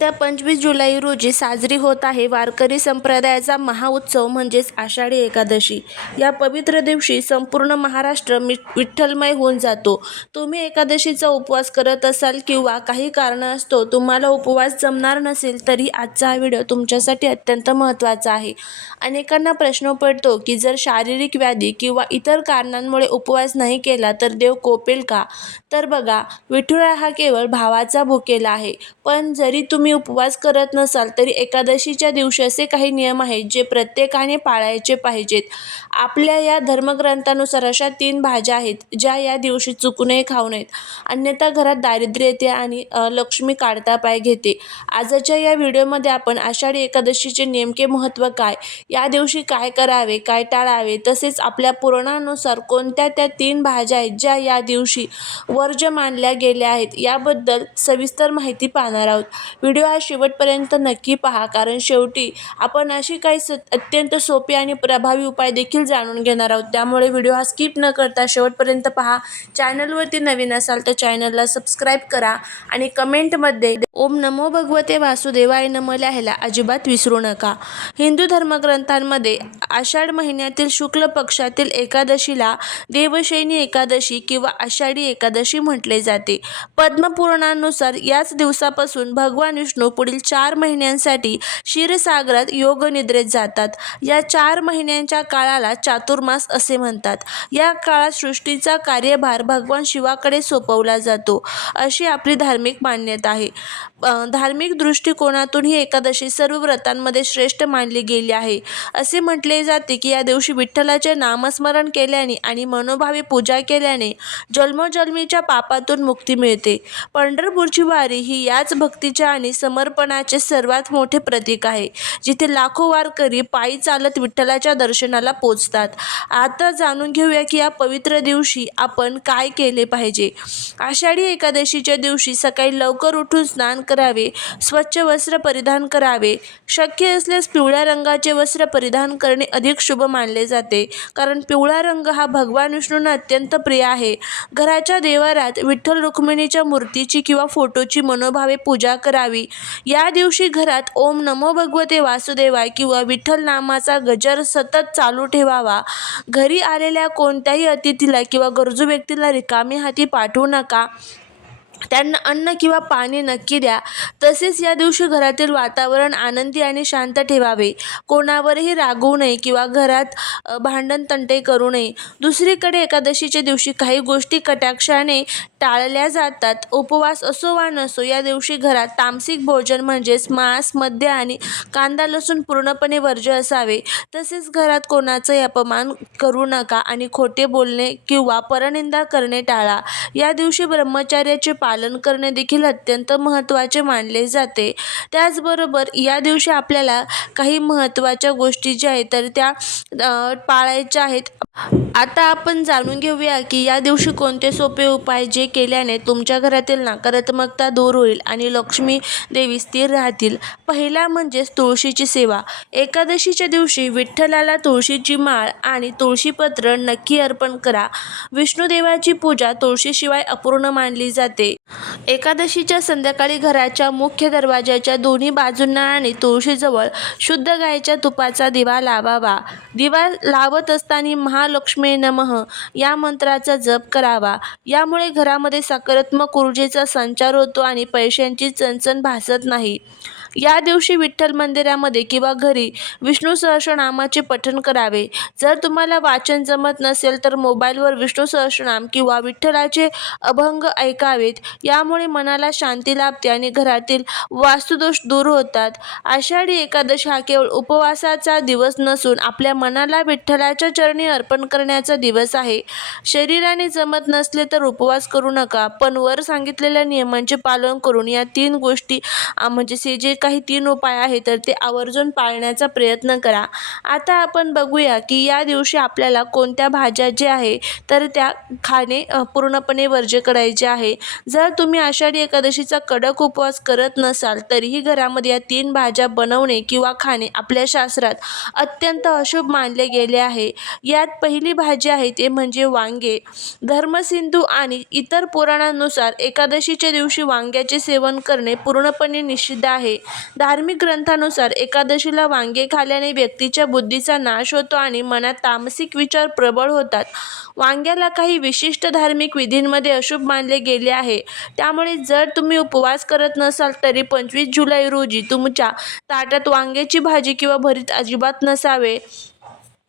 त्या 25 जुलै रोजी साजरी होत आहे वारकरी संप्रदायाचा महाउत्सव म्हणजेच आषाढी एकादशी. या पवित्र दिवशी संपूर्ण महाराष्ट्र विठ्ठलमय होऊन जातो. तुम्ही एकादशीचा उपवास करत असाल किंवा काही कारणास्तव तुम्हाला उपवास जमणार नसेल तरी आजचा हा व्हिडिओ तुमच्यासाठी अत्यंत महत्त्वाचा आहे. अनेकांना प्रश्न पडतो की जर शारीरिक व्याधी किंवा इतर कारणांमुळे उपवास नाही केला तर देव कोपेल का? तर बघा, विठुराय हा केवळ भावाचा भुकेला आहे. पण जरी तुम्ही उपवास करत नसाल तरी एकादशीच्या दिवशी असे काही नियम आहेत जे प्रत्येकाने पाळायचे पाहिजेत. आपल्या या धर्मग्रंथानुसार अशा 3 भाज्या आहेत ज्या या दिवशी चुकूनही खाऊ नयेत, अन्यथा घरात दारिद्र्य येते आणि लक्ष्मी काढता पाय घेते. आजच्या या व्हिडिओमध्ये आपण आषाढी एकादशीचे नेमके महत्त्व काय, या दिवशी काय करावे, काय टाळावे, तसेच आपल्या पुराणानुसार कोणत्या त्या 3 भाज्या आहेत ज्या या दिवशी वर्ज्य मानल्या गेल्या आहेत याबद्दल सविस्तर माहिती पाहणार आहोत. व्हिडिओ हा शेवटपर्यंत नक्की पहा, कारण शेवटी आपण अशी काही अत्यंत सोपे आणि प्रभावी उपाय देखील जाणून घेणार आहोत. त्यामुळे व्हिडिओ हा स्किप न करता शेवटपर्यंत पहा. चॅनलवरती नवीन असाल तर चॅनलला सबस्क्राईब करा आणि कमेंटमध्ये ओम नमो भगवते वासुदेवाय नमः लिहायला अजिबात विसरू नका. हिंदू धर्मग्रंथांमध्ये आषाढ महिन्यातील शुक्ल पक्षातील एकादशीला देवशयनी एकादशी किंवा आषाढी एकादशी म्हटले जाते. पद्मपुराणानुसार याच दिवसापासून भगवान विष्णू पुढील 4 महिन्यांसाठी क्षीरसागरात योगनिद्रेत जातात. या 4 महिन्यांच्या काळाला चातुर्मास असे म्हणतात. या काळात सृष्टीचा कार्यभार भगवान शिवाकडे सोपवला जातो, अशी आपली धार्मिक मान्यता आहे. धार्मिक दृष्टिकोनातून ही एकादशी सर्व व्रतांमध्ये श्रेष्ठ मानली गेली आहे. असे म्हटले जाते की या दिवशी विठ्ठलाचे नामस्मरण केल्याने आणि मनोभावे पूजा केल्याने जन्मोजन्मीच्या पापातून मुक्ती मिळते. पंढरपूरची वारी ही याच भक्तीच्या आणि समर्पणाचे सर्वात मोठे प्रतीक आहे, जिथे लाखो वारकरी पायी चालत विठ्ठलाच्या दर्शनाला पोचतात. आता जाणून घेऊया की या पवित्र दिवशी आपण काय केले पाहिजे. आषाढी एकादशीच्या दिवशी सकाळी लवकर उठून स्नान करावे, स्वच्छ वस्त्र परिधान करावे. शक्य असल्यास पिवळ्या रंगाचे वस्त्र परिधान करणे अधिक शुभ मानले जाते, कारण पिवळा रंग हा भगवान विष्णूंना अत्यंत प्रिय आहे. घराच्या देवारात विठ्ठल रुक्मिणीच्या मूर्तीची किंवा फोटोची मनोभावे पूजा करावी. या दिवशी घरात ओम नमो भगवते वासुदेवाय किंवा विठ्ठल नामाचा गजर सतत चालू ठेवावा. घरी आलेल्या कोणत्याही अतिथीला किंवा गरजू व्यक्तीला रिकामे हाती पाठवू नका. त्यांना अन्न किंवा पाणी नक्की द्या. तसेच या दिवशी घरातील वातावरण आनंदी आणि शांत ठेवावे. कोणावरही रागवू नये किंवा घरात भांडण तंटे करू नये. दुसरीकडे एकादशीच्या दिवशी काही गोष्टी कटाक्षाने टाळल्या जातात. उपवास असो वा नसो, या दिवशी घरात तामसिक भोजन म्हणजेच मांस, मद्य आणि कांदा लसूण पूर्णपणे वर्ज्य असावे. तसेच घरात कोणाचाही अपमान करू नका आणि खोटे बोलणे किंवा परनिंदा करणे टाळा. या दिवशी ब्रह्मचर्याचे पालन करणे देखील अत्यंत महत्त्वाचे मानले जाते. त्याचबरोबर या दिवशी आपल्याला काही महत्त्वाच्या गोष्टी ज्या आहेत तर त्या पाळायच्या आहेत. आता आपण जाणून घेऊया की या दिवशी कोणते सोपे उपाय जे केल्याने तुमच्या घरातील नकारात्मकता दूर होईल आणि लक्ष्मी देवी स्थिर राहतील. पहिला म्हणजेच तुळशीची सेवा. एकादशीच्या दिवशी विठ्ठलाला तुळशीची माळ आणि तुळशीपत्र नक्की अर्पण करा. विष्णुदेवाची पूजा तुळशीशिवाय अपूर्ण मानली जाते. एकादशीच्या संध्याकाळी घराच्या मुख्य दरवाजाच्या दोन्ही बाजूंना आणि तुळशीजवळ शुद्ध गायीच्या तुपाचा दिवा लावावा. दिवा लावत असताना महालक्ष्मी नमः या मंत्राचा जप करावा. यामुळे घरामध्ये सकारात्मक ऊर्जेचा संचार होतो आणि पैशांची चणचण भासत नाही. या दिवशी विठ्ठल मंदिरामध्ये किंवा घरी विष्णू सहस्रनामाचे पठण करावे. जर तुम्हाला वाचन जमत नसेल तर मोबाईलवर विष्णू सहस्रनाम किंवा विठ्ठलाचे अभंग ऐकावेत. यामुळे मनाला शांती लाभते आणि घरातील वास्तुदोष दूर होतात. आषाढी एकादशी हा केवळ उपवासाचा दिवस नसून आपल्या मनाला विठ्ठलाच्या चरणी अर्पण करण्याचा दिवस आहे. शरीराने जमत नसले तर उपवास करू नका, पण वर सांगितलेल्या नियमांचे पालन करून या 3 गोष्टी म्हणजे जे काही 3 उपाय आहेत तर ते आवर्जून पाळण्याचा प्रयत्न करा. आता आपण बघूया की या दिवशी आपल्याला कोणत्या भाज्या जे आहे तर त्या खाणे पूर्णपणे वर्ज्य करायचे आहे. जर तुम्ही आषाढी एकादशीचा कडक उपवास करत नसाल तरीही घरामध्ये या 3 भाज्या बनवणे किंवा खाणे आपल्या शास्त्रात अत्यंत अशुभ मानले गेले आहे. यात पहिली भाजी आहे ते म्हणजे वांगे. धर्मसिंधू आणि इतर पुराणांनुसार एकादशीच्या दिवशी वांग्याचे सेवन करणे पूर्णपणे निषिद्ध आहे. धार्मिक ग्रंथानुसार एकादशीला वांगे खाल्ल्याने व्यक्तीच्या बुद्धीचा नाश होतो आणि मनात तामसिक विचार प्रबळ होतात. वांग्याला काही विशिष्ट धार्मिक विधींमध्ये अशुभ मानले गेले आहे. त्यामुळे जर तुम्ही उपवास करत नसाल तरी 25 जुलै रोजी तुमच्या ताटात वांग्याची भाजी किंवा भरीत अजिबात नसावे.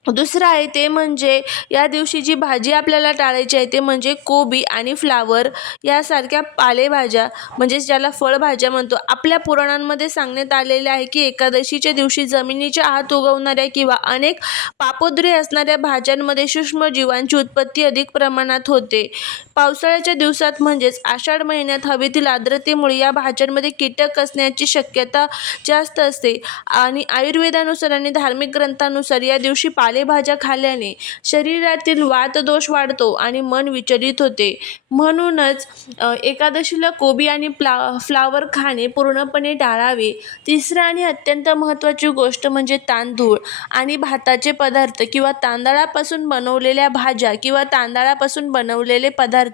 दुसरं आहे ते म्हणजे या दिवशी जी भाजी आपल्याला टाळायची आहे ते म्हणजे कोबी आणि फ्लावर यासारख्या पालेभाज्या म्हणजेच ज्याला फळभाज्या म्हणतो. आपल्या पुराणांमध्ये सांगण्यात आलेले आहे की एकादशीच्या दिवशी जमिनीच्या आत उगवणाऱ्या किंवा अनेक पापोद्री असणाऱ्या भाज्यांमध्ये सूक्ष्म जीवांची उत्पत्ती अधिक प्रमाणात होते. पावसाळ्याच्या दिवसात म्हणजेच आषाढ महिन्यात हवेतील आर्द्रतेमुळे या भाज्यांमध्ये कीटक असण्याची शक्यता जास्त असते आणि आयुर्वेदानुसार आणि धार्मिक ग्रंथानुसार या दिवशी पालेभाज्या खाल्ल्याने शरीरातील वातदोष वाढतो आणि मन विचलित होते. म्हणूनच एकादशीला कोबी आणि फ्लावर खाणे पूर्णपणे टाळावे. तिसरं आणि अत्यंत महत्त्वाची गोष्ट म्हणजे तांदूळ आणि भाताचे पदार्थ किंवा तांदळापासून बनवलेल्या भाज्या किंवा तांदळापासून बनवलेले पदार्थ.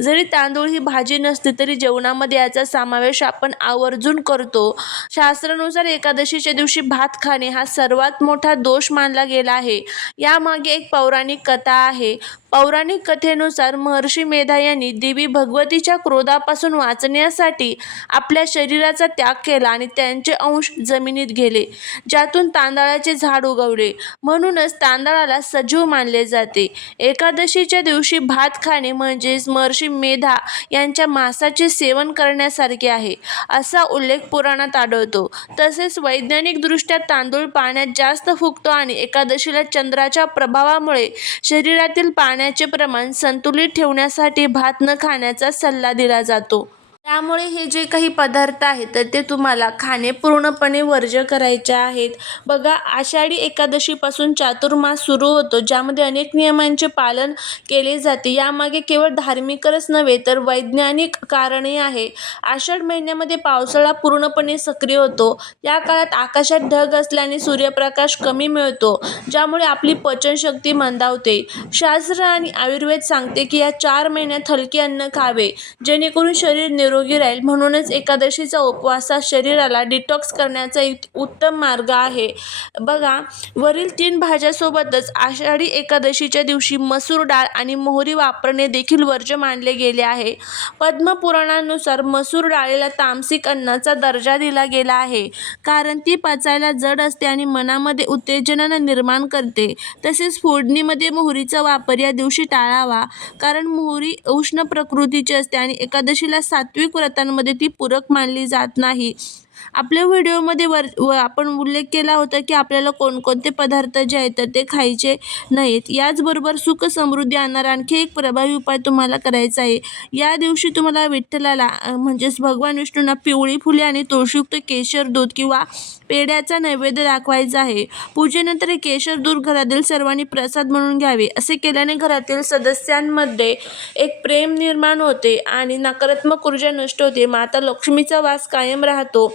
जरी तांदूळ ही भाजी नसते तरी जेवणामध्ये याचा समावेश आपण आवर्जून करतो. शास्त्रानुसार एकादशीच्या दिवशी भात खाणे हा सर्वात मोठा दोष मानला गेला आहे. यामागे एक पौराणिक कथा आहे. पौराणिक कथेनुसार महर्षी मेधा यांनी देवी भगवतीच्या क्रोधापासून वाचण्यासाठी आपल्या शरीराचा त्याग केला आणि त्यांचे अंश जमिनीत गेले, ज्यातून तांदळाचे झाड उगवले. म्हणूनच तांदळाला सजीव मानले जाते. एकादशीच्या दिवशी भात खाणे म्हणजेच महर्षी मेधा यांच्या मांसाचे सेवन करण्यासारखे आहे, असा उल्लेख पुराणात आढळतो. तसेच वैज्ञानिकदृष्ट्या तांदूळ पाण्यात जास्त फुगतो आणि एकादशीला चंद्राच्या प्रभावामुळे शरीरातील पाण्याचे प्रमाण संतुलित ठेवण्यासाठी भात न खाण्याचा सल्ला दिला जातो. त्यामुळे हे जे काही पदार्थ आहेत तर ते तुम्हाला खाणे पूर्णपणे वर्ज्य करायचे आहेत. बघा, आषाढी एकादशीपासून चातुर्मास सुरू होतो, ज्यामध्ये अनेक नियमांचे पालन केले जाते. यामागे केवळ धार्मिकच नव्हे तर वैज्ञानिक कारणही आहे. आषाढ महिन्यामध्ये पावसाळा पूर्णपणे सक्रिय होतो. या काळात आकाशात ढग असल्याने सूर्यप्रकाश कमी मिळतो, ज्यामुळे आपली पचनशक्ती मंदावते. शास्त्र आणि आयुर्वेद सांगते की या 4 महिन्यात हलके अन्न खावे, जेणेकरून शरीर निरोगी राहील. म्हणूनच एकादशीचा उपवास हा शरीराला डिटॉक्स करण्याचा एक उत्तम मार्ग आहे. बघा, वरील 3 भाज्यासोबतच आषाढी एकादशीच्या दिवशी मसूर डाळ आणि मोहरी वापरणे देखील वर्ज्य मानले गेले आहे. पद्मपुराणानुसार मसूर डाळीला तामसिक अन्नाचा दर्जा दिला गेला आहे, कारण ती पचायला जड असते आणि मनामध्ये उत्तेजना निर्माण करते. तसेच फोडणीमध्ये मोहरीचा वापर या दिवशी टाळावा, कारण मोहरी उष्ण प्रकृतीची असते आणि एकादशीला सात्विक व्रतांमध्ये ती पूरक मानली जात नाही. आपल्या व्हिडिओमध्ये आपण उल्लेख केला होता की आपल्याला कोणकोणते पदार्थ जे आहेत तर ते खायचे नाहीत. याचबरोबर सुख समृद्धी आणणारा आणखी एक प्रभावी उपाय तुम्हाला करायचा आहे. या दिवशी तुम्हाला विठ्ठलाला म्हणजेच भगवान विष्णूंना पिवळी फुले आणि तुळशीयुक्त केशर दूध किंवा पेढ्याचा नैवेद्य दाखवायचा आहे. पूजेनंतर हे केशर दूध घरातील सर्वांनी प्रसाद म्हणून घ्यावे. असे केल्याने घरातील सदस्यांमध्ये एक प्रेम निर्माण होते आणि नकारात्मक ऊर्जा नष्ट होते. माता लक्ष्मीचा वास कायम राहतो.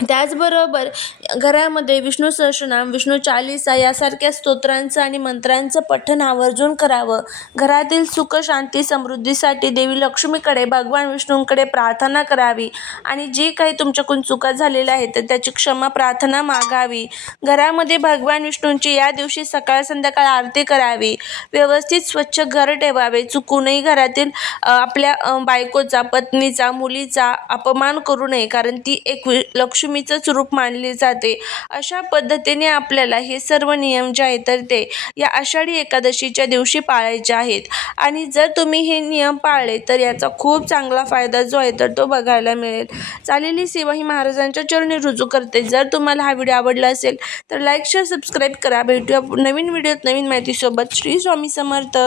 त्याचबरोबर घरामध्ये विष्णू सहस्रनाम, विष्णू चालीसा यासारख्या स्तोत्रांचं आणि मंत्रांचं पठण आवर्जून करावं. घरातील सुख, शांती, समृद्धीसाठी देवी लक्ष्मीकडे, भगवान विष्णूंकडे प्रार्थना करावी आणि जे काही तुमच्याकडून चुका झालेल्या आहेत तर त्याची क्षमा प्रार्थना मागावी. घरामध्ये भगवान विष्णूंची या दिवशी सकाळ संध्याकाळ आरती करावी. व्यवस्थित स्वच्छ घर ठेवावे. चुकूनही घरातील आपल्या बायकोचा, पत्नीचा, मुलीचा अपमान करू नये, कारण ती एक लक्ष्मीचंच रूप मानली जाते. अशा पद्धतीने आपल्याला हे सर्व नियम जे आहेत तर ते या आषाढी एकादशीच्या दिवशी पाळायचे आहेत आणि जर तुम्ही हे नियम पाळले तर याचा खूप चांगला फायदा जो आहे तर तो बघायला मिळेल. चालेली सेवा ही महाराजांच्या चरणी रुजू करते. जर तुम्हाला हा व्हिडिओ आवडला असेल तर लाईक, शेअर, सबस्क्राईब करा. भेटूया नवीन व्हिडिओत नवीन माहितीसोबत. श्री स्वामी समर्थ.